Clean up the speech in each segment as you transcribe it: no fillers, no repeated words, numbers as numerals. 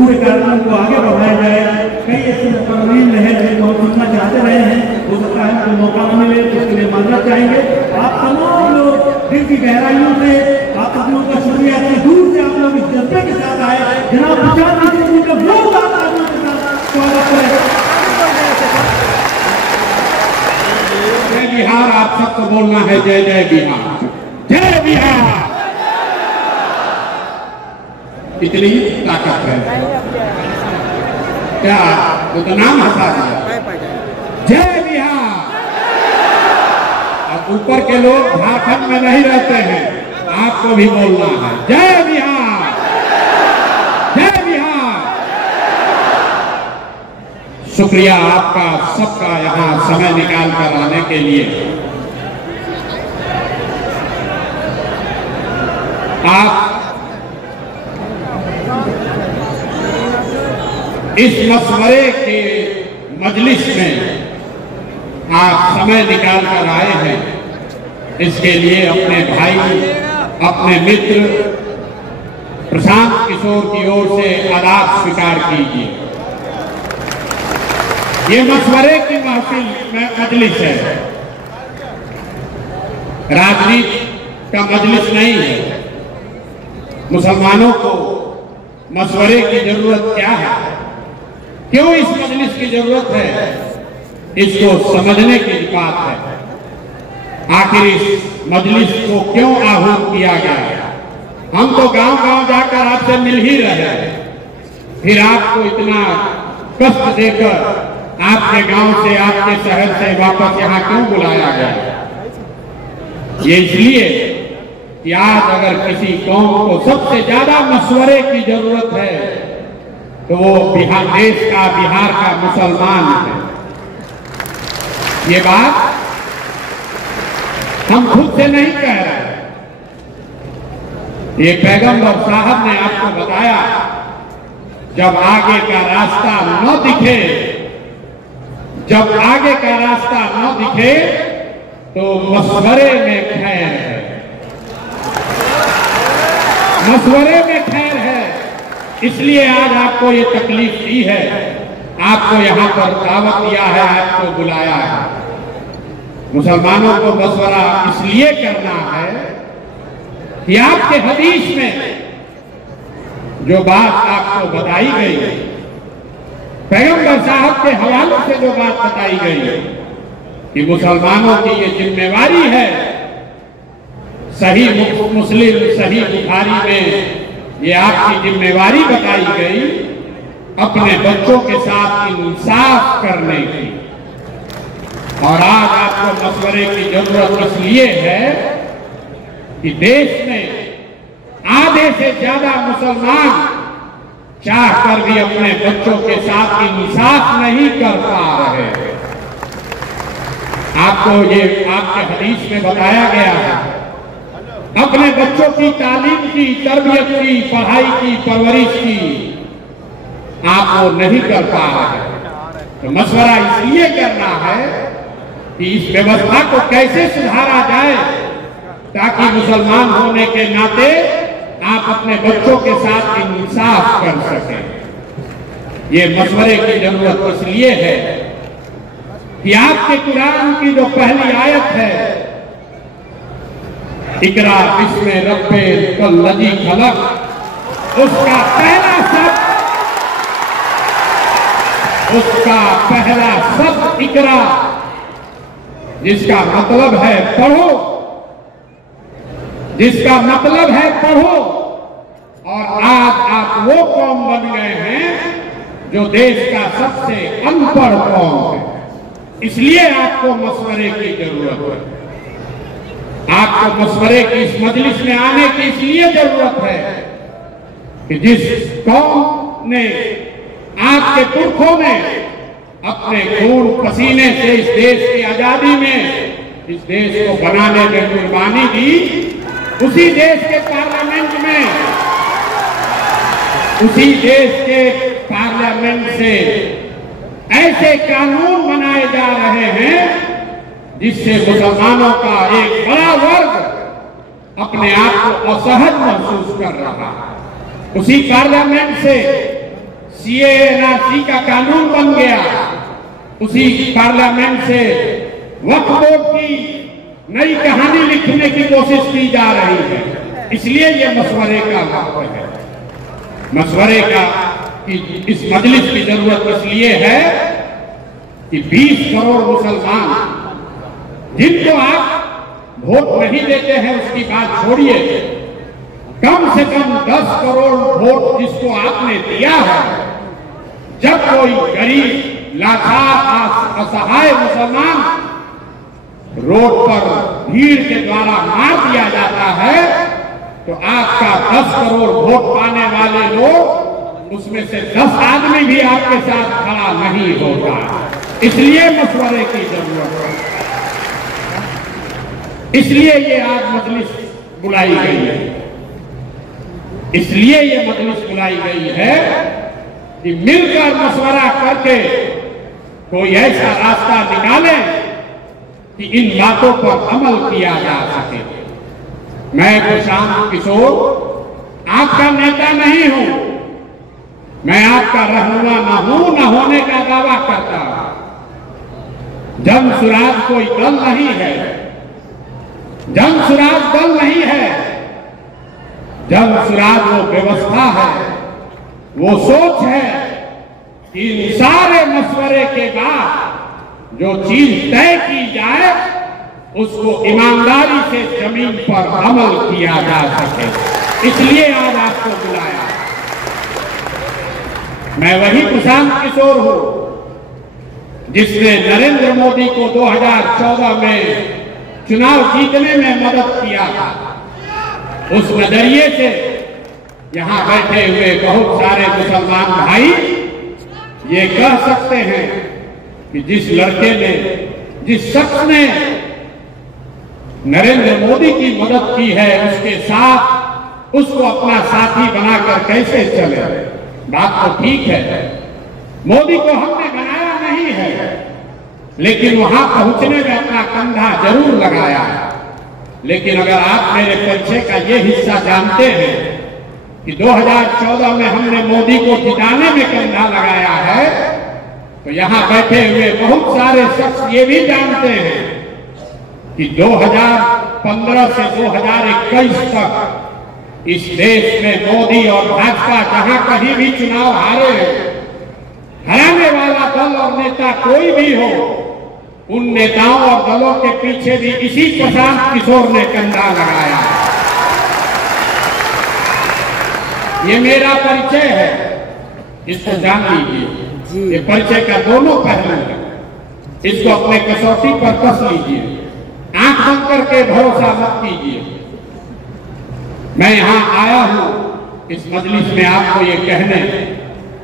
पूरे कार्यक्रम को आगे बढ़ाया जाए। कई ऐसे कानून हैं जो हम सीखना चाहते रहे हैं, हो सकता है कोई मौका न मिले, उसके लिए माजरत चाहेंगे। आप तमाम लोग दिल की गहराइयों से आप सब लोगों का शुक्रिया, इतनी दूर से आप लोग इस जज्बे के साथ आए। जनाब प्रशांत किशोर जी का जोरदार तालियों के साथ स्वागत करें। जय बिहार, आप सबको बोलना है जय जय बिहार, जय बिहार। इतनी ताकत है क्या? वो तो नाम हंसा दिया, जय बिहार। और ऊपर के लोग झारखंड में नहीं रहते हैं, आपको भी बोलना है जय बिहार, जय बिहार। शुक्रिया आपका सबका यहाँ समय निकाल कर आने के लिए। आप इस मशवरे के मजलिस में आप समय निकाल कर आए हैं, इसके लिए अपने भाई, अपने मित्र प्रशांत किशोर की ओर से आदाब स्वीकार कीजिए। ये मशवरे की महफिल में मजलिस है, राजनीति का मजलिस नहीं है। मुसलमानों को मशवरे की जरूरत क्या है, क्यों इस मजलिस की जरूरत है, इसको समझने की बात है। आखिर इस मजलिस को क्यों आहूत किया गया? हम तो गांव-गांव जाकर आपसे मिल ही रहे, फिर आपको इतना कष्ट देकर आपके गांव से, आपके शहर से वापस यहाँ क्यों बुलाया गया? ये इसलिए कि आज अगर किसी कौम को सबसे ज्यादा मशवरे की जरूरत है तो वो बिहार, देश का, बिहार का मुसलमान है। ये बात हम खुद से नहीं कह रहे, ये पैगंबर साहब ने आपको बताया। जब आगे का रास्ता न दिखे, जब आगे का रास्ता न दिखे तो मशवरे में खैर है, मशवरे में खैर है। इसलिए आज आपको ये तकलीफ दी है, आपको यहाँ पर दावत दिया है, आपको बुलाया है। मुसलमानों को मशवरा इसलिए करना है कि आपके हदीस में जो बात आपको बताई गई, पैगंबर साहब के हवाले से जो बात बताई गई कि मुसलमानों की ये जिम्मेवारी है। सही मुस्लिम, सही बुखारी में ये आपकी जिम्मेवारी बताई गई, अपने बच्चों के साथ इंसाफ करने की। और आज आपको मशवरे की जरूरत इसलिए है कि देश में आधे से ज्यादा मुसलमान चाहकर भी अपने बच्चों के साथ इंसाफ नहीं कर पा रहे। आपको ये आपके हदीस में बताया गया है, अपने बच्चों की तालीम की, तरबियत की, पढ़ाई की, परवरिश की आप वो नहीं कर पा रहे। तो मशवरा इसलिए करना है कि इस व्यवस्था को कैसे सुधारा जाए ताकि मुसलमान होने के नाते आप अपने बच्चों के साथ इंसाफ कर सकें। ये मशवरे की जरूरत इसलिए है कि आपके कुरान की जो पहली आयत है, इकरा बिस्मे रब्बिल लज़ी खलक़, उसका पहला शब्द इकरा, जिसका मतलब है पढ़ो, जिसका मतलब है पढ़ो। और आज आप वो कौम बन गए हैं जो देश का सबसे अनपढ़ कौम है। इसलिए आपको मशवरे की जरूरत है, आपको मशवरे की इस मजलिस में आने की इसलिए जरूरत है कि जिस कौम ने, आपके पुरखों ने अपने खून पसीने से इस देश की आजादी में, इस देश को बनाने में कुर्बानी दी, उसी देश के पार्लियामेंट में, उसी देश के पार्लियामेंट से ऐसे कानून बनाए जा रहे हैं जिससे मुसलमानों का एक बड़ा वर्ग अपने आप को असहज महसूस कर रहा है। उसी पार्लियामेंट से CA/NRC का कानून बन गया, उसी पार्लियामेंट से वक्फ बोर्ड की नई कहानी लिखने की कोशिश की जा रही है। इसलिए ये मशवरे का महत्व है, मशवरे का कि इस मजलिस की जरूरत इसलिए है कि 20 करोड़ मुसलमान जिनको आप वोट नहीं देते हैं उसकी बात छोड़िए, कम से कम 10 करोड़ वोट जिसको आपने दिया है, जब कोई गरीब लाचार असहाय मुसलमान रोड पर भीड़ के द्वारा मार दिया जाता है तो आपका 10 करोड़ वोट पाने वाले लोग उसमें से 10 आदमी भी आपके साथ खड़ा नहीं होगा। इसलिए मशवरे की जरूरत है, इसलिए ये आज मजलिस बुलाई गई है, इसलिए ये मजलिस बुलाई गई है कि मिलकर मशवरा करके कोई ऐसा रास्ता निकाले कि इन बातों पर अमल किया जा सके। मैं प्रशांत किशोर आपका नेता नहीं हूं, मैं आपका रहनुमा न होने का दावा करता हूं। जन सुराज कोई दल नहीं है, जन सुराज दल नहीं है, जन सुराज वो व्यवस्था है, वो सोच है कि इन सारे मशवरे के बाद जो चीज तय की जाए उसको ईमानदारी से जमीन पर अमल किया जा सके, इसलिए आज आपको बुलाया। मैं वही प्रशांत किशोर हूं जिसने नरेंद्र मोदी को 2014 में चुनाव जीतने में मदद किया था। उस नजरिए से यहां बैठे हुए बहुत सारे मुसलमान भाई ये कह सकते हैं कि जिस लड़के ने, जिस शख्स ने नरेंद्र मोदी की मदद की है उसके साथ उसको अपना साथी बनाकर कैसे चले। बात तो ठीक है, मोदी को हमने बनाया नहीं है, लेकिन वहां पहुंचने में अपना कंधा जरूर लगाया। लेकिन अगर आप मेरे परिचय का ये हिस्सा जानते हैं कि 2014 में हमने मोदी को जिताने में कंधा लगाया है, तो यहां बैठे हुए बहुत सारे शख्स ये भी जानते हैं कि 2015 से 2021 तक इस देश में मोदी और भाजपा जहां कहीं भी चुनाव हारे, हराने वाला दल और नेता कोई भी हो, उन नेताओं और दलों के पीछे भी इसी प्रशांत किशोर ने कंधा लगाया। ये मेरा परिचय है, इसको जान लीजिए। ये परिचय का दोनों पहलू है, इसको अपने कसौटी पर कस लीजिए, आंख बंद करके भरोसा मत कीजिए। मैं यहां आया हूं इस मजलिस में आपको ये कहने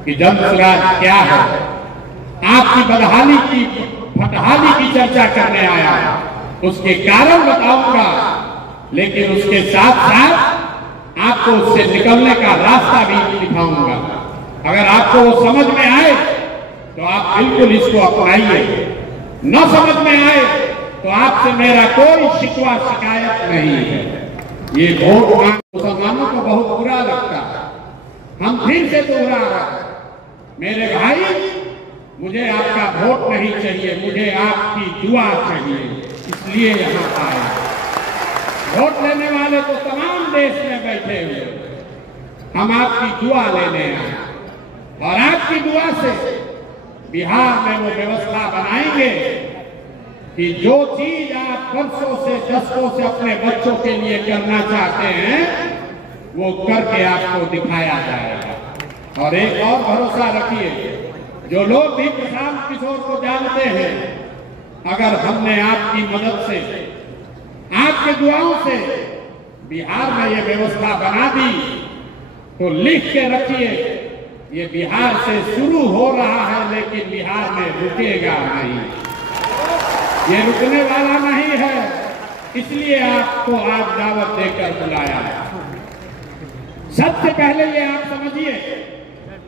कि जन स्वराज क्या है, आपकी बदहाली की फटहाली की चर्चा करने आया, उसके कारण बताऊंगा, लेकिन उसके साथ साथ आपको उससे निकलने का रास्ता भी दिखाऊंगा। अगर आपको वो समझ में आए तो आप बिल्कुल इसको अपनाइए, न समझ में आए तो आपसे मेरा कोई शिकवा शिकायत नहीं है। ये वोट मुसलमानों को बहुत बुरा लगता है, हम फिर से दोहरा रहे हैं, मेरे भाई मुझे आपका वोट नहीं चाहिए, मुझे आपकी दुआ चाहिए, इसलिए यहां आए। वोट लेने वाले तो तमाम देश में बैठे हुए, हम आपकी दुआ लेने आए और आपकी दुआ से बिहार में वो व्यवस्था बनाएंगे कि जो चीज आप वर्षों से दशकों से अपने बच्चों के लिए करना चाहते हैं वो करके आपको दिखाया जाएगा। और एक और भरोसा रखिए, जो लोग भी प्रशांत किशोर को जानते हैं, अगर हमने आपकी मदद से, आपके दुआओं से बिहार में ये व्यवस्था बना दी तो लिख के रखिए, ये बिहार से शुरू हो रहा है लेकिन बिहार में रुकेगा नहीं, ये रुकने वाला नहीं है। इसलिए आपको आज दावत देकर बुलाया है। सबसे पहले ये आप समझिए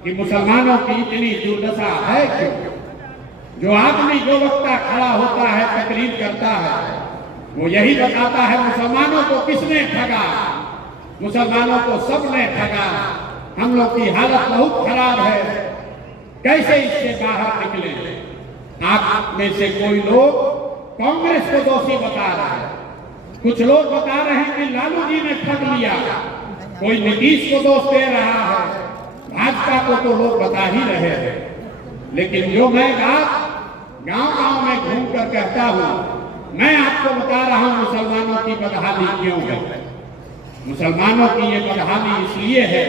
कि मुसलमानों की इतनी दुर्दशा है क्यों। जो आदमी जो वक्ता खड़ा होता है, तकरीर करता है, वो यही बताता है मुसलमानों को किसने ठगा, मुसलमानों को सबने ठगा, हम लोग की हालत बहुत खराब है, कैसे इससे बाहर निकले? आप में से कोई लोग कांग्रेस को दोषी बता रहे हैं, कुछ लोग बता रहे हैं कि लालू जी ने ठग लिया, कोई नीतीश को दोष दे रहा है, भाजपा को तो लोग बता ही रहे हैं। लेकिन जो मैं बात गांव-गांव में घूमकर कहता हूं, मैं आपको बता रहा हूं मुसलमानों की बदहाली क्यों है। मुसलमानों की ये बदहाली इसलिए है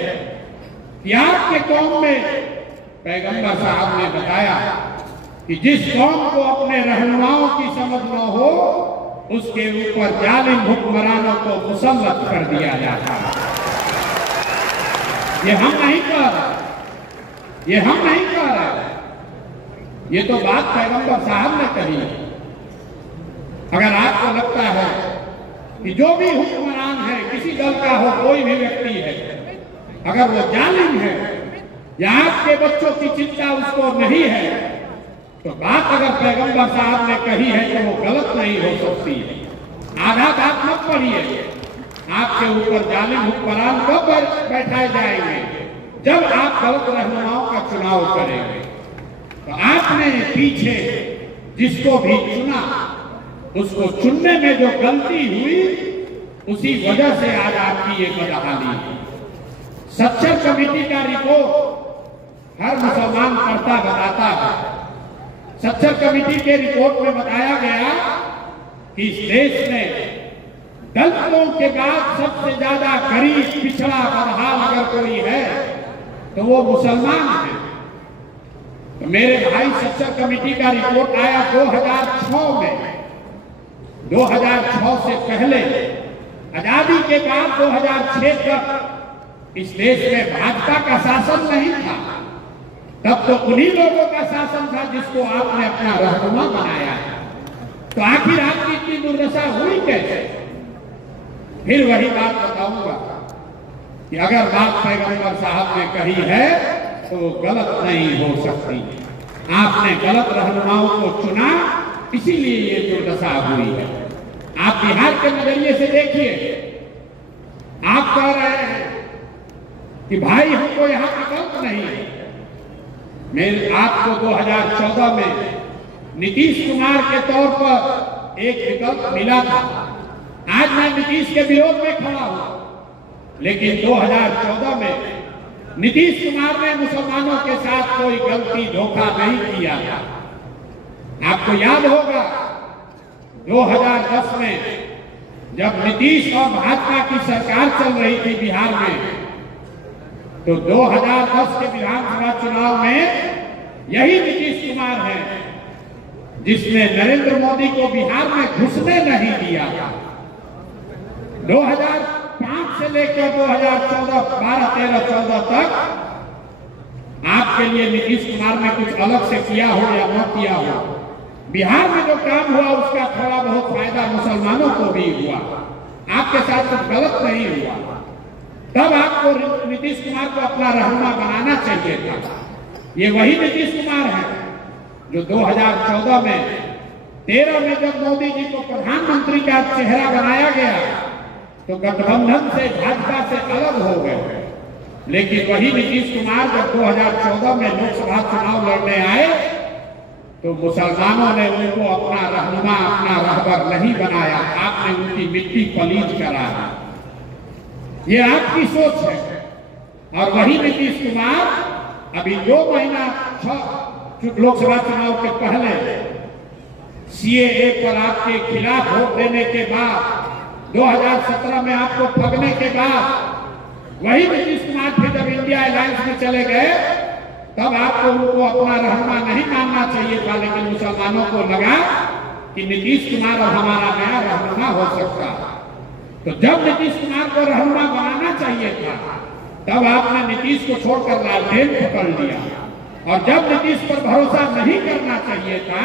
कि आपके कौम में पैगंबर साहब ने बताया कि जिस कौम को अपने रहनुमाओं की समझ न हो उसके ऊपर जालिम हुक्मरानों को मुसल्लत कर दिया जाता है। ये हम नहीं कह रहे, ये हम नहीं कह रहे, ये तो बात पैगंबर साहब ने कही। अगर आपको लगता है कि जो भी हुक्मरान है, किसी दल का हो, कोई भी व्यक्ति है, अगर वो जालिम है या आपके बच्चों की चिंता उसको नहीं है, तो बात अगर पैगंबर साहब ने कही है तो वो गलत नहीं हो सकती है। आधा बात मत पढ़िए, आपके ऊपर जालिम हुक्मरान कब बैठाए जाएंगे? जब आप गलत रहनुमाओं का चुनाव करेंगे। तो आपने पीछे जिसको भी चुना, उसको चुनने में जो गलती हुई, उसी वजह से आज आपकी ये बदहाली है। सच्चर कमेटी का रिपोर्ट हर मुसलमान पढ़ता बताता है। सच्चर कमेटी के रिपोर्ट में बताया गया कि इस देश में दलितों के बाद सबसे ज्यादा गरीब, पिछड़ा, बदहाल अगर कोई है तो वो मुसलमान है। तो मेरे भाई, सच्चर कमेटी का रिपोर्ट आया 2006 में। 2006 से पहले, आजादी के बाद 2006 तक इस देश में भाजपा का शासन नहीं था। तब तो उन्हीं लोगों का शासन था जिसको आपने अपना रहनुमा बनाया है। तो आखिर आपकी इतनी दुर्दशा हुई कैसे? फिर वही बात बताऊंगा कि अगर बात पैगंबर साहब ने कही है तो गलत नहीं हो सकती। आपने गलत रहनुमाओं को चुना, इसीलिए ये दुर्दशा हुई है। आप बिहार के नजरिए से देखिए, आप कह रहे हैं कि भाई हमको यहां विकल्प नहीं है। मेरे आपको 2014 में नीतीश कुमार के तौर पर एक विकल्प मिला था। आज मैं नीतीश के विरोध में खड़ा हूं, लेकिन 2014 में नीतीश कुमार ने मुसलमानों के साथ कोई गलती, धोखा नहीं किया था। आपको याद होगा 2010 में जब नीतीश और भाजपा की सरकार चल रही थी बिहार में, तो 2010 के विधानसभा चुनाव में यही नीतीश कुमार है जिसने नरेंद्र मोदी को बिहार में घुसने नहीं दिया। 2005 से लेकर 2014, 12, 13, 14 तक आपके लिए नीतीश कुमार ने कुछ अलग से किया हो या न किया हो, बिहार में जो काम हुआ उसका थोड़ा बहुत फायदा मुसलमानों को भी हुआ। आपके साथ कुछ गलत नहीं हुआ। तब आपको नीतीश कुमार को अपना रहनुमा बनाना चाहिए था। ये वही नीतीश कुमार है जो 2014 में 13 में जब मोदी जी को प्रधानमंत्री का चेहरा बनाया गया तो गठबंधन से, भाजपा से अलग हो गए। लेकिन वही नीतीश कुमार जब 2014 में लोकसभा चुनाव लड़ने आए तो मुसलमानों ने उनको अपना रहनुमा, अपना रहबर नहीं बनाया। आपने उनकी मिट्टी पलीज करा। ये आपकी सोच है। और वही नीतीश कुमार अभी 2 महीना लोकसभा चुनाव के पहले सीएए पर आपके खिलाफ वोट देने के बाद, 2017 में आपको ठगने के बाद, वही नीतीश कुमार फिर जब इंडिया अलायंस में चले गए तब आपको उनको अपना रहनुमा नहीं मानना चाहिए था। लेकिन मुसलमानों को लगा कि नीतीश कुमार अब हमारा नया रहनुमा हो सकता। तो जब नीतीश कुमार को रहनुमा बनाना चाहिए था तब आपने नीतीश को छोड़कर लालटेन पकड़ लिया। और जब नीतीश पर भरोसा नहीं करना चाहिए था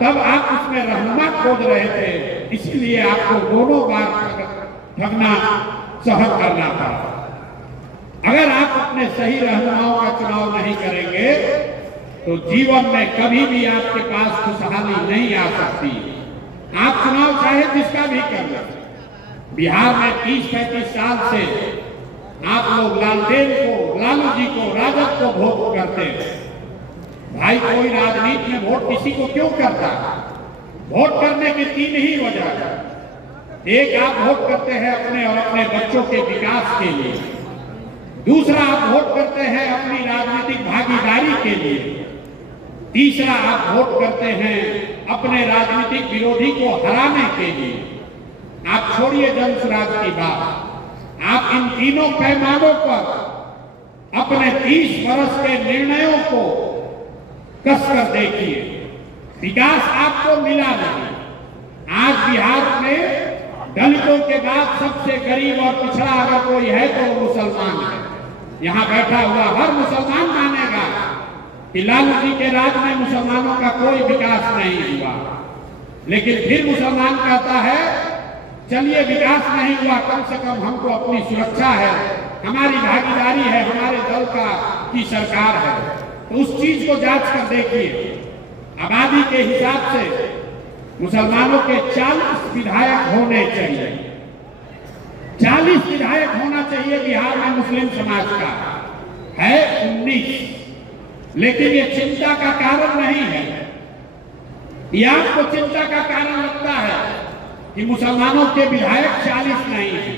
तब आप उसमें रहनुमा खोज रहे थे। इसलिए आपको दोनों बार ठगना सहन करना पड़ा। अगर आप अपने सही रहनुमाओं का चुनाव नहीं करेंगे तो जीवन में कभी भी आपके पास खुशहाली नहीं आ सकती। आप चुनाव चाहे जिसका भी कर लें। बिहार में 30-35 साल से आप लोग लालटेन को, लालू जी को, राजद को वोट करते हैं। भाई कोई राजनीति में वोट किसी को क्यों करता है? वोट करने की 3 ही वजह है। एक, आप वोट करते हैं अपने और अपने बच्चों के विकास के लिए। दूसरा, आप वोट करते हैं अपनी राजनीतिक भागीदारी के लिए। तीसरा, आप वोट करते हैं अपने राजनीतिक विरोधी को हराने के लिए। आप छोड़िए जनसुराज की बात, आप इन तीनों पैमानों पर अपने 30 वर्ष के निर्णयों को कसकर देखिए। विकास आपको मिला नहीं। आज बिहार में दलितों के बाद सबसे गरीब और पिछड़ा अगर कोई है तो वो मुसलमान है। यहाँ बैठा हुआ हर मुसलमान मानेगा कि लालू जी के राज में मुसलमानों का कोई विकास नहीं हुआ। लेकिन फिर मुसलमान कहता है चलिए विकास नहीं हुआ, कम से कम हमको अपनी सुरक्षा है, हमारी भागीदारी है, हमारे दल की सरकार है। तो उस चीज को जांच कर देखिए। आबादी के हिसाब से मुसलमानों के 40 विधायक होने चाहिए। 40 विधायक होना चाहिए बिहार में मुस्लिम समाज का, है 19। लेकिन ये चिंता का कारण नहीं है। यह आपको चिंता का कारण लगता है कि मुसलमानों के विधायक 40 नहीं है।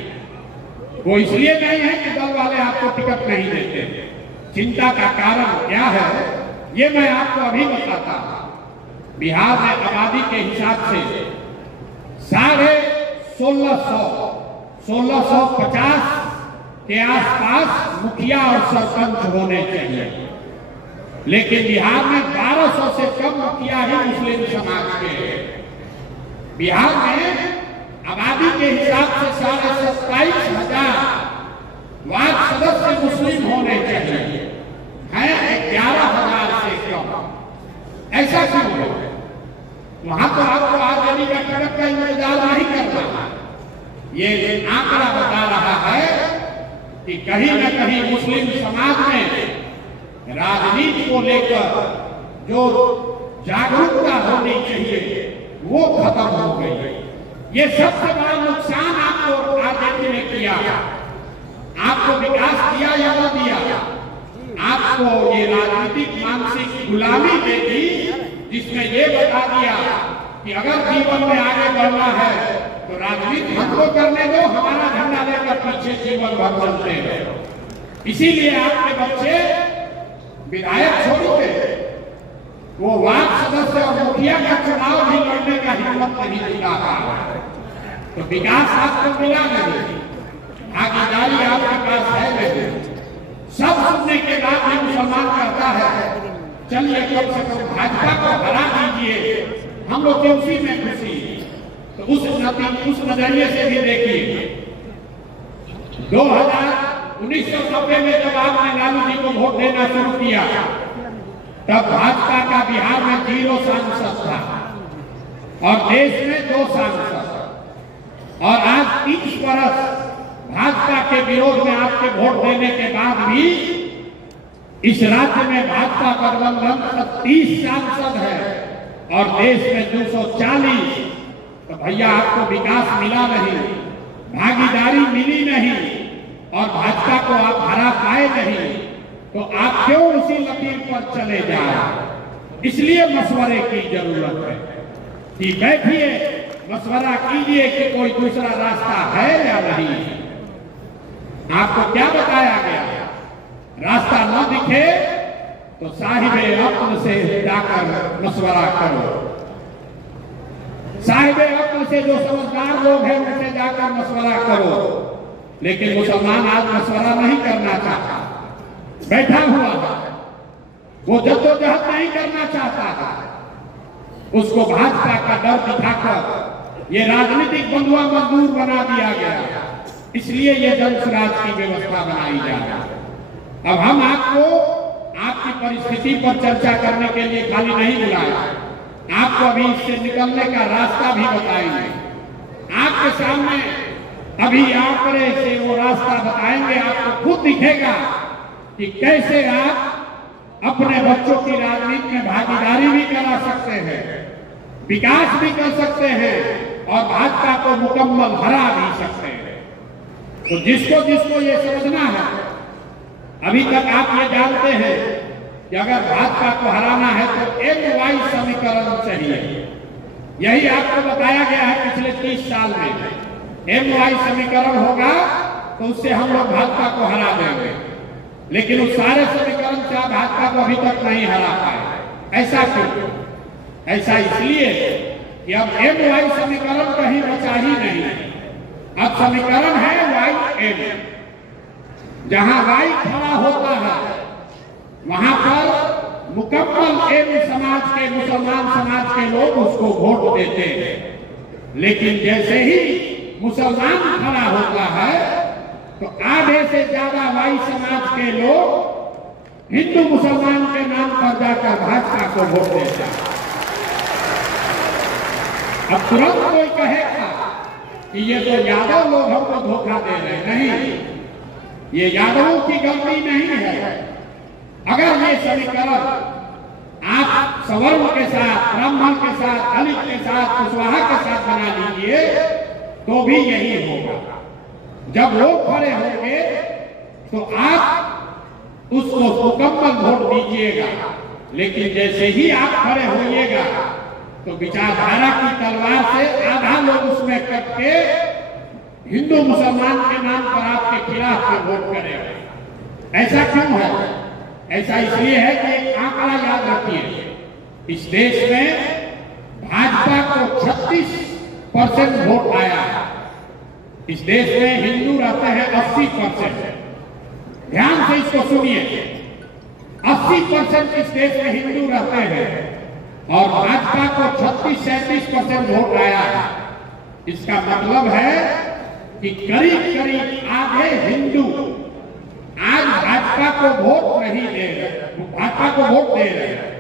वो इसलिए नहीं है कि दल वाले आपको टिकट नहीं देते। चिंता का कारण क्या है ये मैं आपको अभी बताता हूं। बिहार में आबादी के हिसाब से 1650 के आसपास मुखिया और सरपंच होने चाहिए। लेकिन बिहार में 1200 से कम मुखिया ही मुस्लिम समाज के हैं। बिहार में आबादी के हिसाब से 27,500 वार्ड सदस्य मुस्लिम होने चाहिए, हैं 11,000 से कम। ऐसा क्यों है? वहां तो आपको आजादी का टिकट का इंतजार नहीं करना। ये आंकड़ा बता रहा है कि कहीं न कहीं मुस्लिम समाज में राजनीति को लेकर जो जागरूकता होनी चाहिए वो खत्म हो गई। ये सबसे बड़ा नुकसान आपको आजादी ने किया। आपको विकास दिया या न दिया, आपको ये राजनीतिक मानसिक गुलामी दे दी, जिसमें ये बता दिया कि अगर जीवन में आगे बढ़ना है तो राजनीति हमको करने दो, हमारा झंडा लेकर पीछे जीवन भर चलते हैं। इसीलिए आपके बच्चे विधायक छोड़ते, वो वार्ड सदस्य और मुखिया का चुनाव भी लड़ने का हिम्मत नहीं दिखाता। तो विकास आपको मिला नहीं, भागीदारी आपके पास है नहीं। सब सुनने के बाद भी मुसलमान कहता है चलिए कम से कम भाजपा को हरा दीजिए, हम लोग के उसी में खुशी। तो उस नजरिए से भी देखिए 1990 में जब आपने लालू जी को वोट देना शुरू किया तब भाजपा का बिहार में 0 सांसद था और देश में 2 सांसद। और आज 30 वर्ष भाजपा के विरोध में आपके वोट देने के बाद भी इस राज्य में भाजपा गठबंधन 30 सांसद है और देश में 240। तो भैया आपको विकास मिला नहीं, भागीदारी मिली नहीं और भाजपा को आप हरा पाए नहीं, तो आप क्यों उसी लकीर पर चले जा रहे? इसलिए मशवरे की जरूरत है कि बैठिए, मशवरा कीजिए कि कोई दूसरा रास्ता है या नहीं। आपको क्या बताया गया? रास्ता न दिखे तो साहिबे अक्ल से जाकर मशवरा करो। साहिबे अक्ल से जो समझदार लोग हैं उनसे जाकर मशवरा करो। लेकिन मुसलमान आज मशवरा नहीं करना चाहता, बैठा हुआ है, वो जद्दोजहद नहीं करना चाहता था। उसको भाजपा का डर दिखाकर ये राजनीतिक बंधुआ मजदूर बना दिया गया। इसलिए ये जनसुराज की व्यवस्था बनाई जा रही है। अब हम आपको आपकी परिस्थिति पर चर्चा करने के लिए खाली नहीं बुलाया, आपको अभी इससे निकलने का रास्ता भी बताएंगे। आपके सामने अभी आंकड़े से वो रास्ता बताएंगे, आपको खुद दिखेगा कि कैसे आप अपने बच्चों की राजनीति में भागीदारी भी करा सकते हैं, विकास भी कर सकते हैं और भाजपा को मुकम्मल हरा भी सकते हैं। तो जिसको जिसको ये समझना है, अभी तक आप ये जानते हैं कि अगर भाजपा को हराना है तो MY समीकरण चाहिए। यही आपको बताया गया है पिछले 30 साल में। MY समीकरण होगा तो उससे हम लोग भाजपा को हरा देंगे, लेकिन उस सारे समीकरण से आप भाजपा को अभी तक नहीं हरा पाए। ऐसा क्यों? ऐसा इसलिए कि अब MY समीकरण कहीं बचा ही नहीं। अब समीकरण है YM। जहां Y खड़ा होता है वहां पर मुकम्मल M समाज के, मुसलमान समाज के लोग उसको वोट देते हैं। लेकिन जैसे ही मुसलमान खड़ा होता है तो आधे से ज्यादा Y समाज के लोग हिंदू मुसलमान के नाम पर जाकर भाजपा को वोट देते हैं। अब तुरंत कोई कहेगा कि ये तो यादव लोग हमको धोखा दे रहे हैं। नहीं, ये यादवों की गलती नहीं है। अगर ये समीकरण आप सवर्ण के साथ, ब्राह्मण के साथ, दलित के साथ, कुशवाहा के साथ बना लीजिए तो भी यही होगा। जब लोग खड़े होंगे तो आप उसको मुकम्मल वोट दीजिएगा, लेकिन जैसे ही आप खड़े होइएगा तो विचारधारा की तलवार से आधा लोग उसमें कट के हिंदू मुसलमान के नाम पर आपके खिलाफ में वोट करेगा। ऐसा क्यों है? ऐसा इसलिए है कि एक आंकड़ा याद रखिए, इस देश में भाजपा को 36% वोट आया। इस देश में हिंदू रहते हैं 80%। ध्यान से इसको सुनिए, 80% इस देश में हिंदू रहते हैं और भाजपा को 36-37% वोट आया। इसका मतलब है कि करीब करीब आधे हिंदू आज भाजपा को वोट नहीं दे रहे, भाजपा को वोट दे रहे हैं।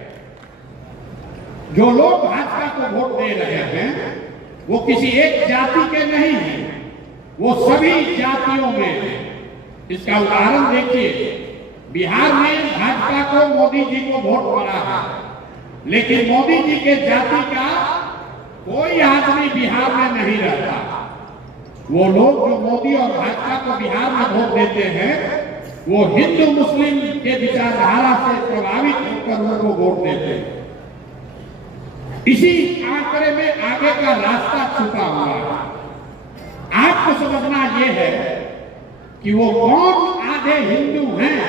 जो लोग भाजपा को वोट दे रहे हैं वो किसी एक जाति के नहीं हैं, वो सभी जातियों में हैं। इसका उदाहरण देखिए, बिहार में भाजपा को मोदी जी को वोट पड़ा है, लेकिन मोदी जी के जाति का कोई आदमी बिहार में नहीं रहता। वो लोग जो मोदी और भाजपा को बिहार में वोट देते हैं वो हिंदू मुस्लिम के विचारधारा से प्रभावित होकर उनको वोट देते हैं। इसी आंकड़े में आगे का रास्ता छुपा हुआ है। आपको समझना यह है कि वो कौन आधे हिंदू हैं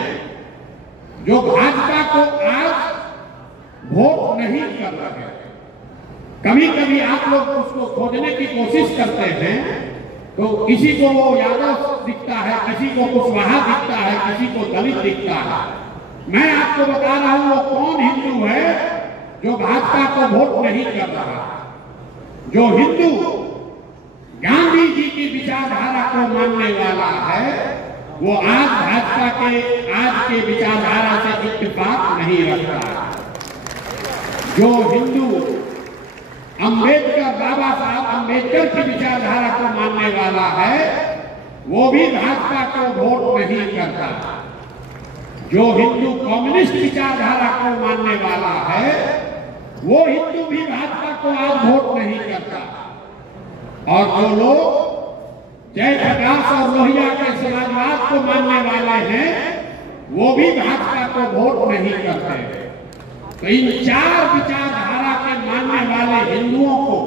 जो भाजपा को आज वोट नहीं कर रहे। कभी कभी आप लोग उसको खोजने की कोशिश करते हैं तो किसी को वो यादव दिखता है, किसी को कुशवाहा दिखता है, किसी को दलित दिखता है। मैं आपको बता रहा हूं वो कौन हिंदू है जो भाजपा को वोट नहीं कर रहा। जो हिंदू गांधी जी की विचारधारा को मानने वाला है वो आज भाजपा के आज के विचारधारा से इत्तेफाक नहीं रखता। जो हिंदू अंबेडकर, बाबा साहब अंबेडकर की विचारधारा को मानने वाला है वो भी भाजपा को वोट नहीं करता। जो हिंदू कम्युनिस्ट विचारधारा को मानने वाला है वो हिंदू भी भाजपा को आज वोट नहीं करता। और जो लोग जयप्रकाश और लोहिया के समाजवाद को मानने वाले हैं वो भी भाजपा को वोट नहीं करते। तो इन चार विचारधारा के मानने वाले हिंदुओं को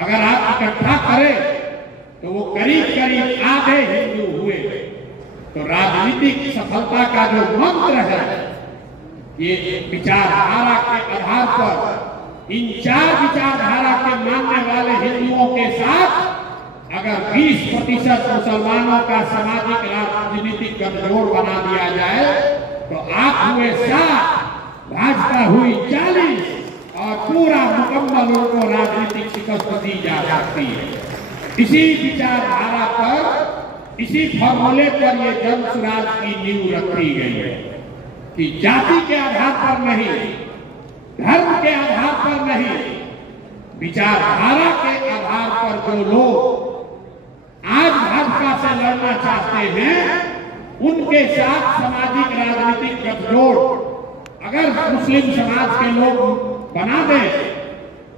अगर आप इकट्ठा करें तो वो करीब करीब आधे हिंदू हुए। तो राजनीतिक सफलता का जो मंत्र है ये विचारधारा के आधार पर इन चार विचारधारा के मानने वाले हिंदुओं के साथ अगर 20% मुसलमानों का सामाजिक राजनीतिक गठजोड़ बना दिया जाए तो आप हुए 7, भाजपा हुई 40 और पूरा मुकम्मल उनको राजनीतिक शिकस्त दी जा सकती है। इसी विचारधारा पर, इसी फॉर्मूले पर ये जन स्वराज की नींव रखी गई है कि जाति के आधार पर नहीं, धर्म के आधार पर नहीं, विचारधारा के आधार पर जो लोग आज भाजपा से लड़ना चाहते हैं उनके साथ सामाजिक राजनीतिक गठजोड़ अगर मुस्लिम समाज के लोग बना दें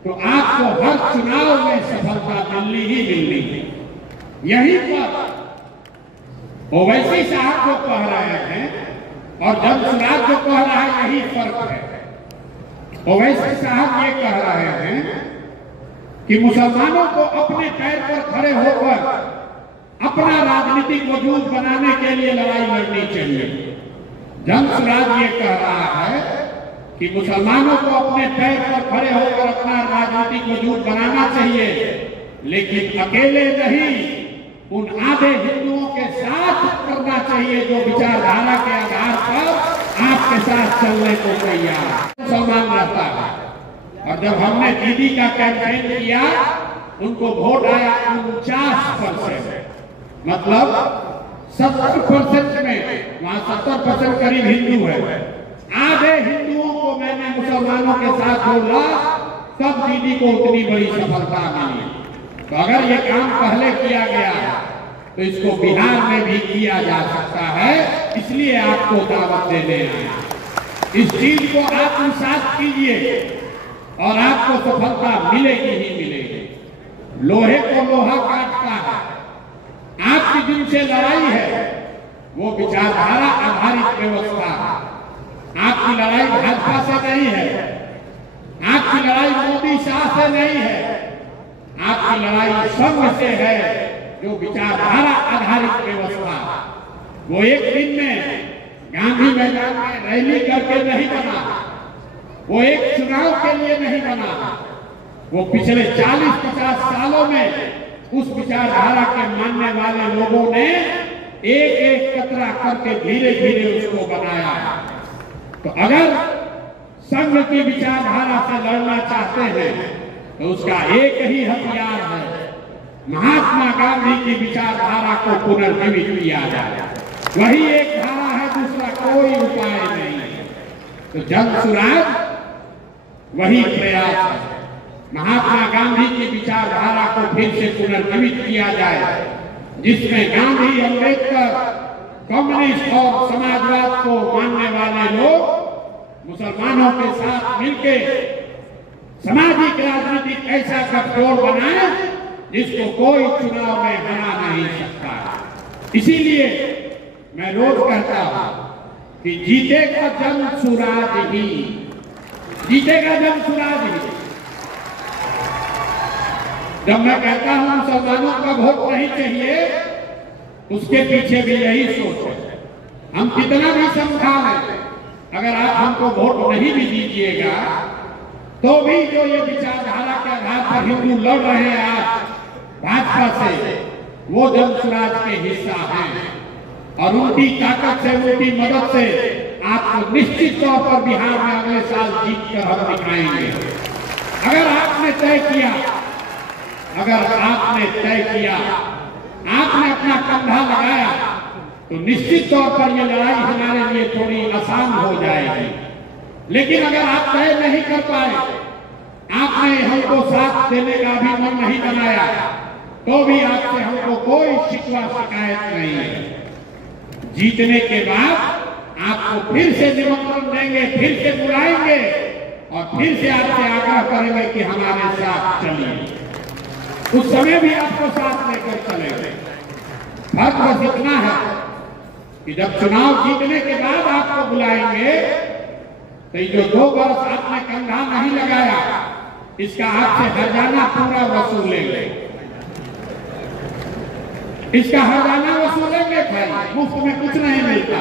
तो आपको हर चुनाव में सफलता मिलनी ही मिलनी है। यहीं पर ओवैसी साहब जो कह रहे हैं और जनसुराज जो कह रहा है यही फर्क है। ओवैसी साहब ये कह रहे हैं कि मुसलमानों को अपने पैर पर खड़े होकर अपना राजनीतिक वजूद बनाने के लिए लड़ाई लड़नी चाहिए। जनसुराज ये कह रहा है कि मुसलमानों को अपने पैर पर खड़े होकर अपना राजनीतिक वजूद बनाना चाहिए, लेकिन अकेले नहीं, उन आधे हिंदुओं के साथ करना चाहिए जो विचारधारा के आधार पर आपके साथ चलने को तैयार मुसलमान रहता है। और जब हमने दीदी का कैंपेन किया, उनको वोट आया 49%, मतलब 70% में, वहां 70% करीब हिंदू है। आधे हिंदुओं को मैंने मुसलमानों के साथ जोड़ा, तब दीदी को उतनी बड़ी सफलता मिली। तो अगर ये काम पहले किया गया तो इसको बिहार में भी किया जा सकता है, इसलिए आपको दावत देने आया। इस चीज को आत्मसात कीजिए और आपको सफलता मिलेगी ही मिलेगी। लोहे को लोहा काटता है। आपकी जिनसे लड़ाई है वो विचारधारा आधारित व्यवस्था है। आपकी लड़ाई भाजपा से नहीं है, आपकी लड़ाई मोदी शाह से नहीं है, आपकी लड़ाई संघ से है जो विचारधारा आधारित व्यवस्था। वो एक दिन में गांधी मैदान में रैली करके नहीं बना, वो एक चुनाव के लिए नहीं बना, वो पिछले 40-50 सालों में उस विचारधारा के मानने वाले लोगों ने एक एक कतरा करके धीरे धीरे उसको बनाया। तो अगर संघ की विचारधारा से लड़ना चाहते हैं तो उसका एक ही हथियार है, महात्मा गांधी की विचारधारा को पुनर्जीवित किया जाए। वही एक धारा है, दूसरा कोई उपाय नहीं है। तो जनसुराज वही प्रयास है, महात्मा गांधी की विचारधारा को फिर से पुनर्जीवित किया जाए, जिसमें गांधी, अम्बेडकर, कम्युनिस्ट और समाजवाद को मानने वाले लोग मुसलमानों के साथ मिलकर सामाजिक राजनीतिक ऐसा गठजोड़ बनाए जिसको कोई चुनाव में हरा नहीं सकता। इसीलिए मैं रोज कहता हूं कि जीतेगा जनसुराज ही, जीतेगा जनसुराज ही। जब मैं कहता हूं मुसलमानों का वोट नहीं चाहिए, उसके पीछे भी यही सोच है। हम कितना भी समझा लें, अगर आप हमको वोट नहीं भी दीजिएगा तो भी जो ये विचारधारा के आधार पर हिंदू लड़ रहे हैं आज भाजपा से, वो जनसुराज के हिस्सा हैं और उनकी ताकत से, उनकी मदद से आपको निश्चित तौर पर बिहार में अगले साल जीत कर हम दिखाएंगे। अगर आपने तय किया, आपने अपना कंधा लगाया, तो निश्चित तौर पर यह लड़ाई हमारे लिए थोड़ी आसान हो जाएगी। लेकिन अगर आप तय नहीं कर पाए, आपने हमको साथ देने का भी मन नहीं बनाया, तो भी आपसे हमको कोई शिकवा शिकायत नहीं है। जीतने के बाद आपको फिर से निमंत्रण देंगे, फिर से बुलाएंगे और फिर से आपसे आग्रह करेंगे कि हमारे साथ चलिए। उस समय भी आपको साथ लेकर चलेंगे। फर्क बस इतना है कि जब चुनाव जीतने के बाद आपको बुलाएंगे तो ये जो 2 वर्ष आपने कंधा नहीं लगाया, इसका आपसे हर्जाना पूरा वसूलेंगे, इसका हर्जाना वसूलेंगे भाई। मुफ्त में कुछ नहीं मिलता।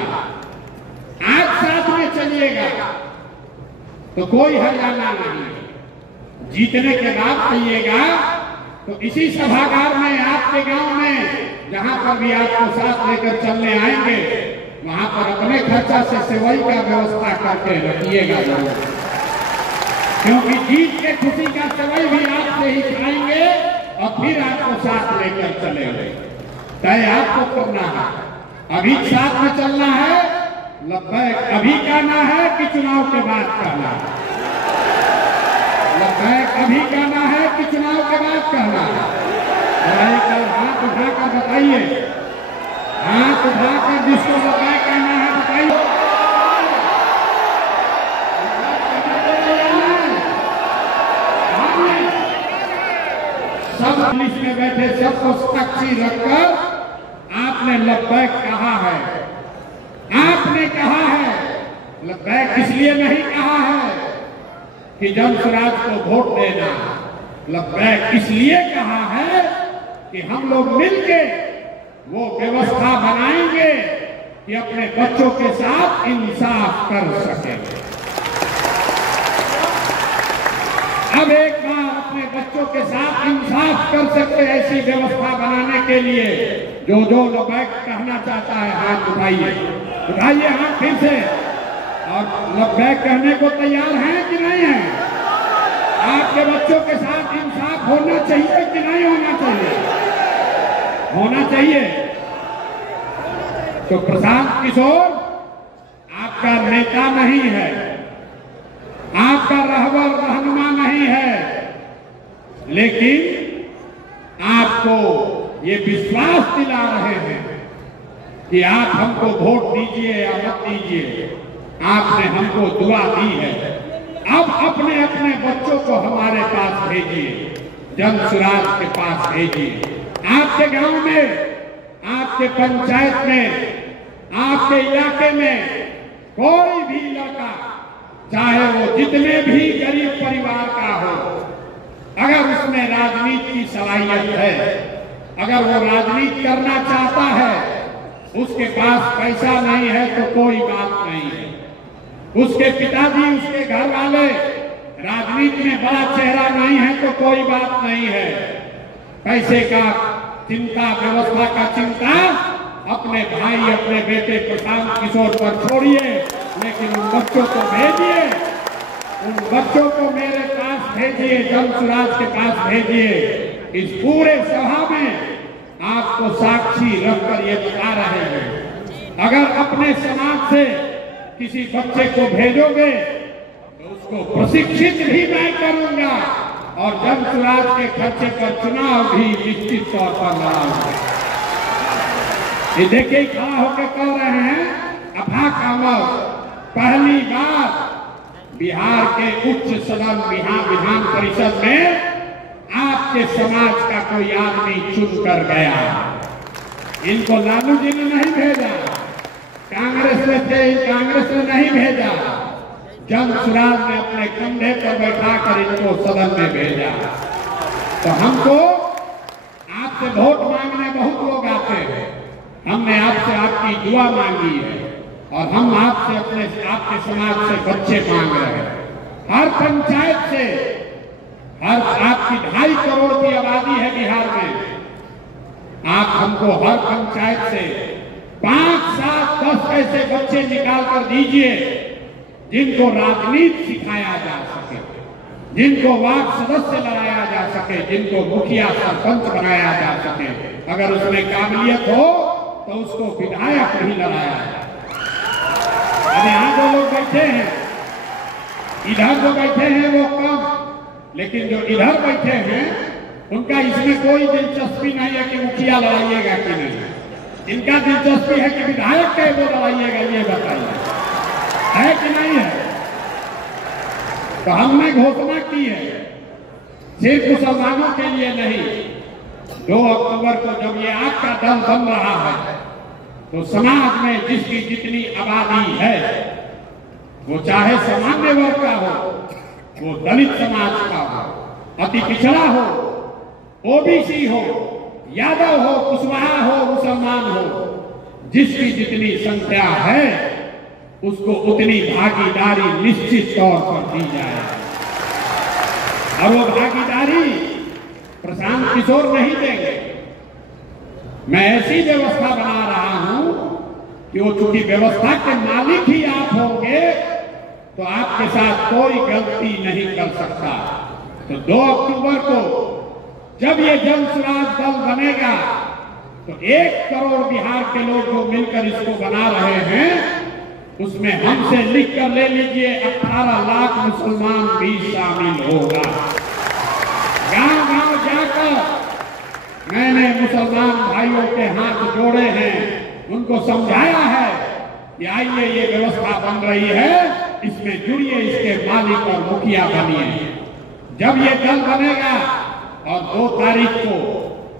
आज साथ में चलिएगा तो कोई हर्जाना नहीं। जीतने के बाद कहिएगा तो इसी सभागार में, आपके गांव में, जहां पर भी आपको साथ लेकर चलने आएंगे, वहां पर अपने खर्चा से सेवई का व्यवस्था करके रखिएगा जरूर, क्योंकि जीत के खुशी का सेवई भी आपसे ही खाएंगे और फिर आपको साथ लेकर चलेंगे। तय आपको करना है। अभी साथ में चलना है, लब्बैक अभी कहना है कि चुनाव के बाद कहना है? लब्बैक अभी कहना है कि चुनाव के बाद कहना है? हाथ उठाकर बताइए, हाथ उठाकर जिसको लब्बैक कहना है बताइए। सब पुलिस में बैठे सबको साक्षी रखकर आपने लब्बैक कहा है, आपने कहा है लब्बैक इसलिए नहीं कहा है कि जन स्वराज को वोट देना, लब्बैक इसलिए कहा है कि हम लोग मिलके वो व्यवस्था बनाएंगे कि अपने बच्चों के साथ इंसाफ कर सकें। अब एक बार अपने बच्चों के साथ इंसाफ कर सकते ऐसी व्यवस्था बनाने के लिए जो लब्बैक कहना चाहता है हाथ उठाइए हाथ फिर से। और लब्बैक कहने को तैयार हैं कि नहीं है? आपके बच्चों के साथ इंसाफ होना चाहिए कि नहीं होना चाहिए? होना चाहिए। तो प्रशांत किशोर आपका नेता नहीं है, आपका रहबर रहनुमा नहीं है, लेकिन आपको ये विश्वास दिला रहे हैं कि आप हमको वोट दीजिए या मत दीजिए, आपने हमको दुआ दी है। अब अपने अपने बच्चों को हमारे पास भेजिए, जन स्वराज के पास भेजिए। आपके गांव में, आपके पंचायत में, आपके इलाके में कोई भी लड़का, चाहे वो जितने भी गरीब परिवार का हो, अगर उसमें राजनीति की सलाहियत है, अगर वो राजनीति करना चाहता है, उसके पास पैसा नहीं है तो कोई बात नहीं है, उसके पिताजी, उसके घर वाले राजनीति में बड़ा चेहरा नहीं है तो कोई बात नहीं है। पैसे का चिंता, व्यवस्था का चिंता अपने भाई, अपने बेटे प्रशांत किशोर पर छोड़िए, लेकिन उन बच्चों को भेजिए, उन बच्चों को मेरे पास भेजिए, जन स्वराज के पास भेजिए। इस पूरे सभा में आपको साक्षी रखकर ये बता रहे हैं, अगर अपने समाज से किसी बच्चे को भेजोगे तो उसको प्रशिक्षित भी मैं करूंगा और जन स्वराज के खर्चे पर चुनाव भी निश्चित तौर पर लड़ाऊंगा। ये देखिए खड़ा होकर कह रहे हैं अफा कामर, पहली बार बिहार के उच्च सदन विधान परिषद में आपके समाज का कोई आदमी चुनकर गया। इनको लालू जी ने नहीं भेजा, कांग्रेस में थे, कांग्रेस ने नहीं भेजा, जन स्वराज ने अपने कंधे पर बैठाकर इनको सदन में भेजा। तो हमको आपसे वोट मांगने बहुत लोग आते हैं, हमने आपसे आपकी दुआ मांगी है और हम आपसे आपके समाज से बच्चे मांग रहे हैं। हर पंचायत से, हर आपकी 2.5 करोड़ की आबादी है बिहार में, आप हमको हर पंचायत से 5, 7, 10 ऐसे बच्चे निकाल कर दीजिए जिनको राजनीति सिखाया जा सके, जिनको वार्ड सदस्य लगाया जा सके, जिनको मुखिया सरपंच बनाया जा सके। अगर उसमें काबिलियत हो तो उसको विधायक भी लगाया जाए। अब यहाँ जो लोग बैठे हैं, इधर जो बैठे हैं वो कम, लेकिन जो इधर बैठे हैं उनका इसमें कोई दिलचस्पी नहीं है कि मुखिया लड़ाइएगा कि नहीं। इनका दिलचस्पी है कि विधायक के वो लड़ाइएगा, ये बताइए है कि नहीं है। तो हमने घोषणा की है, सिर्फ मुसलमानों के लिए नहीं, 2 अक्टूबर को जब ये आपका दल बन रहा है तो समाज में जिसकी जितनी आबादी है, वो चाहे सामान्य वर्ग का हो, वो दलित समाज का हो, अति पिछड़ा हो, ओबीसी हो, यादव हो, कुशवाहा हो, मुसलमान हो, जिसकी जितनी संख्या है उसको उतनी भागीदारी निश्चित तौर पर दी जाए। और वो भागीदारी प्रशांत किशोर नहीं देंगे। मैं ऐसी व्यवस्था बना रहा हूं कि वो चूंकि व्यवस्था के मालिक ही आप होंगे तो आपके साथ कोई गलती नहीं कर सकता। तो 2 अक्टूबर को जब ये जन स्वराज दल बनेगा तो 1 करोड़ बिहार के लोग जो मिलकर इसको बना रहे हैं, उसमें हमसे लिख कर ले लीजिए 18 लाख मुसलमान भी शामिल होगा। गांव-गांव जाकर मैंने मुसलमान भाइयों के हाथ जोड़े हैं, उनको समझाया है कि आइए ये व्यवस्था बन रही है, इसमें जुड़िए, इसके मालिक और मुखिया बनिए। जब ये दल बनेगा और 2 तारीख को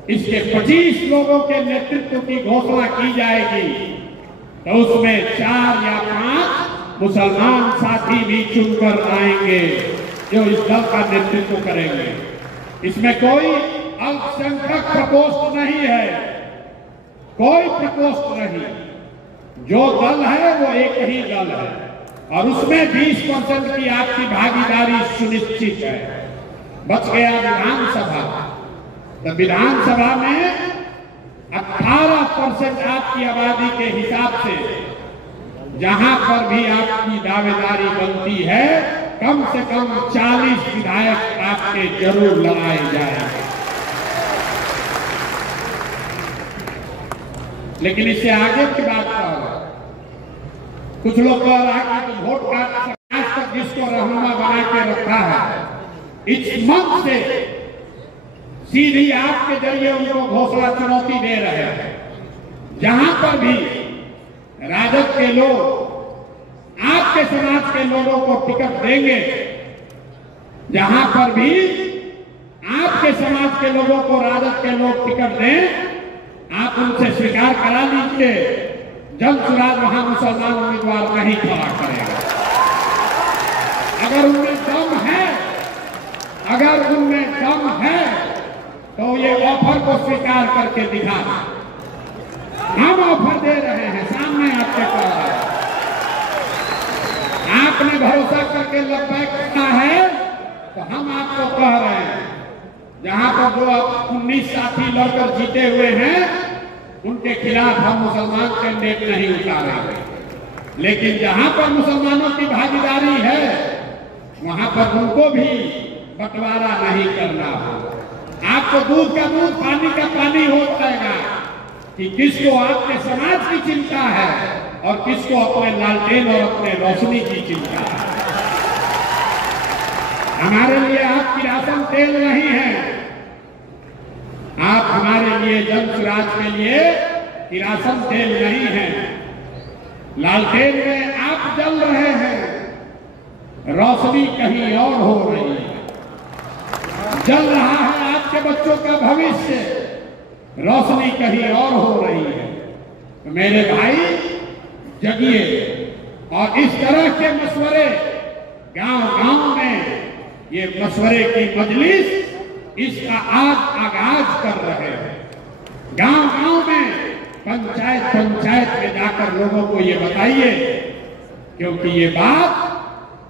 इसके 25 लोगों के नेतृत्व की घोषणा की जाएगी तो उसमें 4 या 5 मुसलमान साथी भी चुनकर आएंगे जो इस दल का नेतृत्व करेंगे। इसमें कोई अल्पसंख्यक प्रकोष्ठ नहीं है, कोई प्रकोष्ठ नहीं। जो दल है वो एक ही दल है और उसमें 20% की आपकी भागीदारी सुनिश्चित है। बच गया विधानसभा, तो विधानसभा में 18% आपकी आबादी के हिसाब से जहां पर भी आपकी दावेदारी बनती है, कम से कम 40 विधायक आपके जरूर लगाए जाएंगे। लेकिन इससे आगे की बात करो, कुछ लोग कह रहा है कि तो वोट का समाज तक जिसको रहनुमा बना के रखा है, इस मंच से सीधी आपके जरिए उनको घोषणा चुनौती दे रहे हैं। जहां पर भी राजद के लोग आपके समाज के लोगों को टिकट देंगे, जहां पर भी आपके समाज के लोगों को राजद के लोग टिकट दें, आप उनसे स्वीकार करा लीजिए, जनसुराज वहां मुसलमान उम्मीदवार नहीं खड़ा करेगा। अगर उनमें दम है, अगर उनमें दम है तो ये ऑफर को स्वीकार करके दिखा। हम ऑफर दे रहे हैं सामने आपके पास, आपने भरोसा करके लब्बैक करना है तो हम आपको कह रहे हैं, जहां पर जो 19 साथी लड़कर जीते हुए हैं उनके खिलाफ हम मुसलमान कैंडिडेट नहीं उतारेंगे। लेकिन जहां पर मुसलमानों की भागीदारी है वहां पर उनको भी बंटवारा नहीं करना हो। आपको दूध का दूध पानी का पानी हो जाएगा कि किसको आपके समाज की चिंता है और किसको अपने लालटेन और अपने रोशनी की चिंता है। हमारे लिए आप किरासन तेल नहीं है, आप हमारे लिए जनसुराज के लिए किरासन तेल नहीं है। लालटेन में आप जल रहे हैं, रोशनी कहीं और हो रही है। जल रहा है आपके बच्चों का भविष्य, रोशनी कहीं और हो रही है। तो मेरे भाई जगिए और इस तरह के मशवरे गांव-गांव में, ये मशवरे की मजलिस इसका आज आगाज कर रहे हैं। गांव-गांव में, पंचायत में जाकर लोगों को ये बताइए, क्योंकि ये बात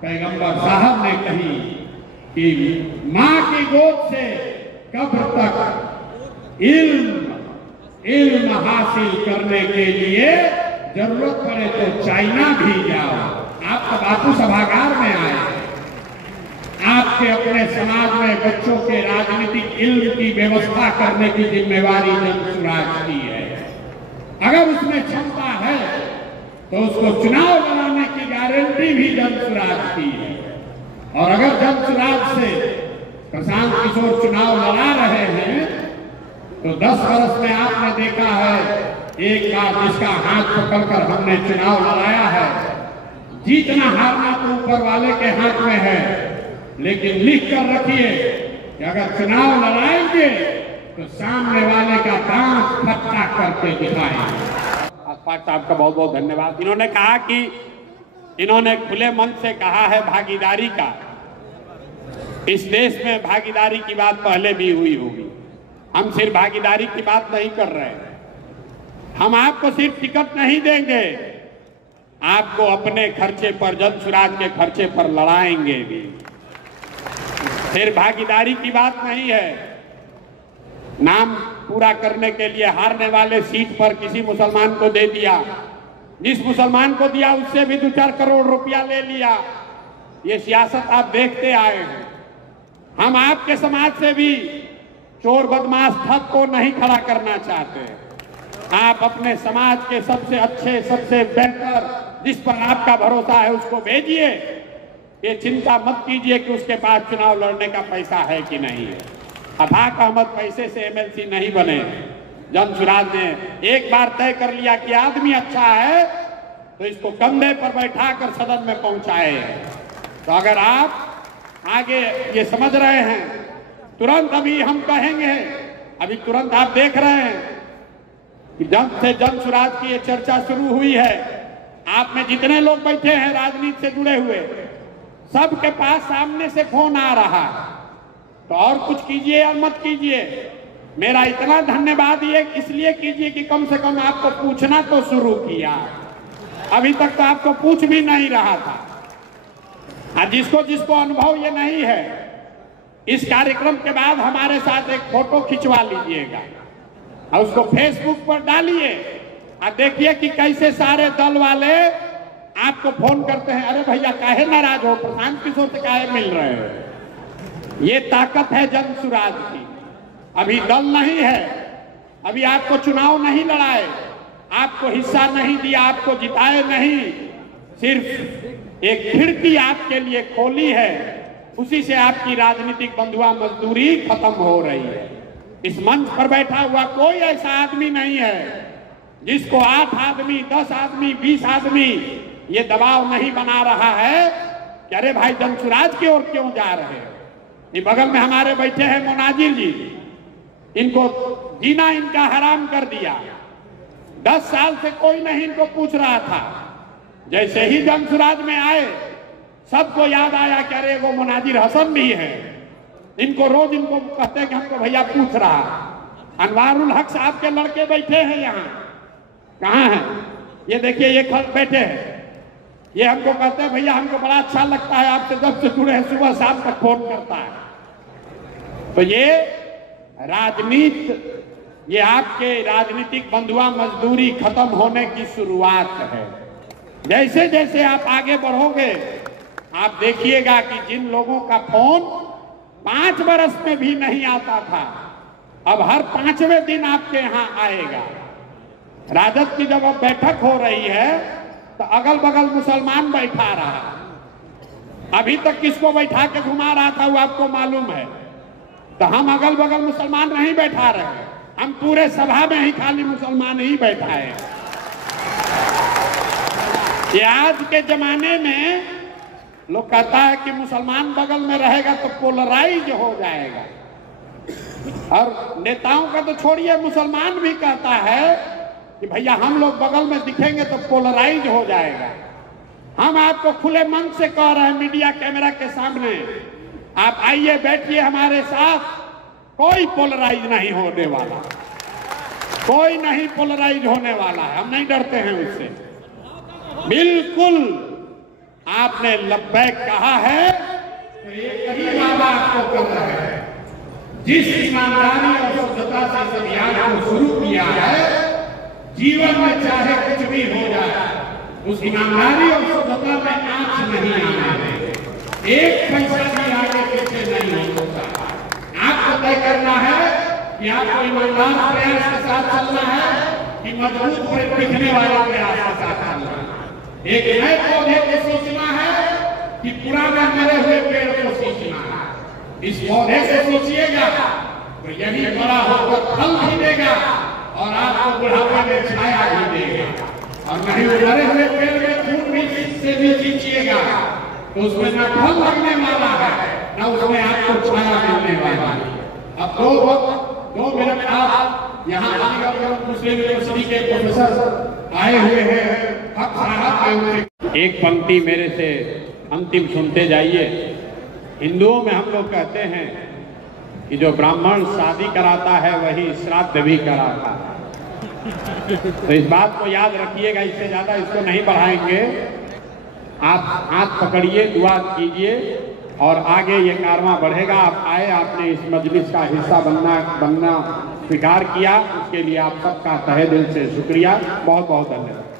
पैगंबर साहब ने कही कि मां की गोद से कब्र तक इल्म हासिल करने के लिए जरूरत पड़े तो चाइना भी जाओ। आप तो बापू सभागार में आए, आपके अपने समाज में बच्चों के राजनीतिक इल्म की व्यवस्था करने की जिम्मेवारी जनसुराज की है। अगर उसमें क्षमता है तो उसको चुनाव लड़ाने की गारंटी भी जनसुराज की है। और अगर जनसुराज से प्रशांत किशोर चुनाव लड़ा रहे हैं तो 10 वर्ष में आपने देखा है एक बार जिसका हाथ पकड़कर हमने चुनाव लड़ाया है, जीतना हारना तो ऊपर वाले के हाथ में है, लेकिन लिख कर रखिए कि अगर चुनाव लड़ाएंगे तो सामने वाले का दांत फट्टा करके दिखाएंगे। अशफाक साहब का बहुत बहुत धन्यवाद। इन्होंने कहा कि इन्होंने खुले मन से कहा है भागीदारी का। इस देश में भागीदारी की बात पहले भी हुई होगी, हम सिर्फ भागीदारी की बात नहीं कर रहे हैं। हम आपको सिर्फ टिकट नहीं देंगे, आपको अपने खर्चे पर, जनसुराज के खर्चे पर लड़ाएंगे भी। फिर भागीदारी की बात नहीं है, नाम पूरा करने के लिए हारने वाले सीट पर किसी मुसलमान को दे दिया, जिस मुसलमान को दिया उससे भी 2-4 करोड़ रुपया ले लिया। ये सियासत आप देखते आए हैं। हम आपके समाज से भी चोर बदमाश ठग को नहीं खड़ा करना चाहते। आप अपने समाज के सबसे अच्छे, सबसे बेहतर, जिस पर आपका भरोसा है उसको भेजिए। ये चिंता मत कीजिए कि उसके पास चुनाव लड़ने का पैसा है कि नहीं है। अफाक अहमद पैसे से एमएलसी नहीं बने। जनसुराज ने एक बार तय कर लिया कि आदमी अच्छा है तो इसको कंधे पर बैठाकर सदन में पहुंचाए। तो अगर आप आगे ये समझ रहे हैं, तुरंत अभी हम कहेंगे, अभी तुरंत आप देख रहे हैं कि जब से जनसुराज की ये चर्चा शुरू हुई है आप में जितने लोग बैठे हैं राजनीति से जुड़े हुए, सबके पास सामने से फोन आ रहा है, तो और कुछ कीजिए या मत कीजिए, मेरा इतना धन्यवाद ये इसलिए कीजिए कि कम से कम आपको पूछना तो शुरू किया। अभी तक तो आपको पूछ भी नहीं रहा था। और जिसको अनुभव ये नहीं है, इस कार्यक्रम के बाद हमारे साथ एक फोटो खिंचवा लीजिएगा और उसको फेसबुक पर डालिए और देखिए कि कैसे सारे दल वाले आपको फोन करते हैं, अरे भैया काहे नाराज हो, प्रशांत किशोर से काहे मिल रहे हो। ये ताकत है जन सुराज की। अभी दल नहीं है, अभी आपको चुनाव नहीं लड़ाए, आपको हिस्सा नहीं दिया, आपको जिताए नहीं, सिर्फ एक खिड़की आपके लिए खोली है, उसी से आपकी राजनीतिक बंधुआ मजदूरी खत्म हो रही है। इस मंच पर बैठा हुआ कोई ऐसा आदमी नहीं है जिसको 8 आदमी, 10 आदमी, 20 आदमी ये दबाव नहीं बना रहा है कि अरे भाई जनसुराज की ओर क्यों जा रहे हो। ये बगल में हमारे बैठे हैं मोनाजिर जी, इनको जीना इनका हराम कर दिया। 10 साल से कोई नहीं इनको पूछ रहा था, जैसे ही जनसुराज में आए सबको याद आया कि अरे वो मोनाजिर हसन भी है, इनको रोज इनको कहते हैं कि हमको भैया पूछ रहा। अनवारुल हक साहब के लड़के बैठे हैं यहाँ, कहाँ हैं ये देखिए, ये बैठे हैं, ये हमको कहते हैं भैया हमको बड़ा अच्छा लगता है आपसे, जब से जुड़े हैं सुबह शाम तक फोन करता है। तो ये राजनीति, ये आपके राजनीतिक बंधुआ मजदूरी खत्म होने की शुरुआत है। जैसे जैसे आप आगे बढ़ोगे आप देखिएगा कि जिन लोगों का फोन 5 बरस में भी नहीं आता था, अब हर 5वें दिन आपके यहाँ आएगा। राजद की जब अब बैठक हो रही है तो अगल बगल मुसलमान बैठा रहा, अभी तक किसको बैठा के घुमा रहा था वो आपको मालूम है। तो हम अगल बगल मुसलमान नहीं बैठा रहे, हम पूरे सभा में ही खाली मुसलमान ही बैठा है। ये आज के जमाने में लोग कहता है कि मुसलमान बगल में रहेगा तो पोलराइज हो जाएगा, और नेताओं का तो छोड़िए, मुसलमान भी कहता है कि भैया हम लोग बगल में दिखेंगे तो पोलराइज हो जाएगा। हम आपको खुले मन से कह रहे हैं मीडिया कैमरा के सामने, आप आइए बैठिए हमारे साथ, कोई पोलराइज नहीं होने वाला, कोई नहीं पोलराइज होने वाला है, हम नहीं डरते हैं उससे। बिल्कुल आपने लब्बैक कहा है तो एक ही वादा आपको कर रहा है, जिस ईमानदारी और शुद्धता से इस अभियान को शुरू किया है, जीवन में चाहे कुछ भी हो जाए उस ईमानदारी और शुद्धता में आंच नहीं आने देंगे, एक पैसा भी आगे पीछे नहीं हो सकता। आपको तय करना है कि आपको ईमानदार प्रयास के साथ चलना है कि मजबूत दिखने वाले प्रयास के साथ चलना है। एक नए पौधे को सींचना है कि पुराना मरे हुए पेड़ को सींचना है। इस पौधे से सींचिएगा तो यही बड़ा होकर फल भी देगा और आपको बुढ़ापे में छाया भी देगा, और नहीं मरे हुए पेड़ में फूल भी से भी सींचिएगा तो उसमें न फल लगने वाला है न उसमें आपको छाया मिलने वाला है। अब 2 मिनट आप यहाँ मुस्लिम यूनिवर्सिटी के प्रोफेसर आए हुए हैं, एक पंक्ति मेरे से अंतिम सुनते जाइए। हिंदुओं में हम लोग कहते हैं कि जो ब्राह्मण शादी कराता है वही श्राद्ध भी कराता है, तो इस बात को याद रखिएगा, इससे ज्यादा इसको नहीं बढ़ाएंगे। आप हाथ पकड़िए, दुआ कीजिए और आगे ये कारवां बढ़ेगा। आप आए, आपने इस मजलिस का हिस्सा बनना स्वीकार किया, उसके लिए आप सबका तहे दिल से शुक्रिया, बहुत बहुत धन्यवाद।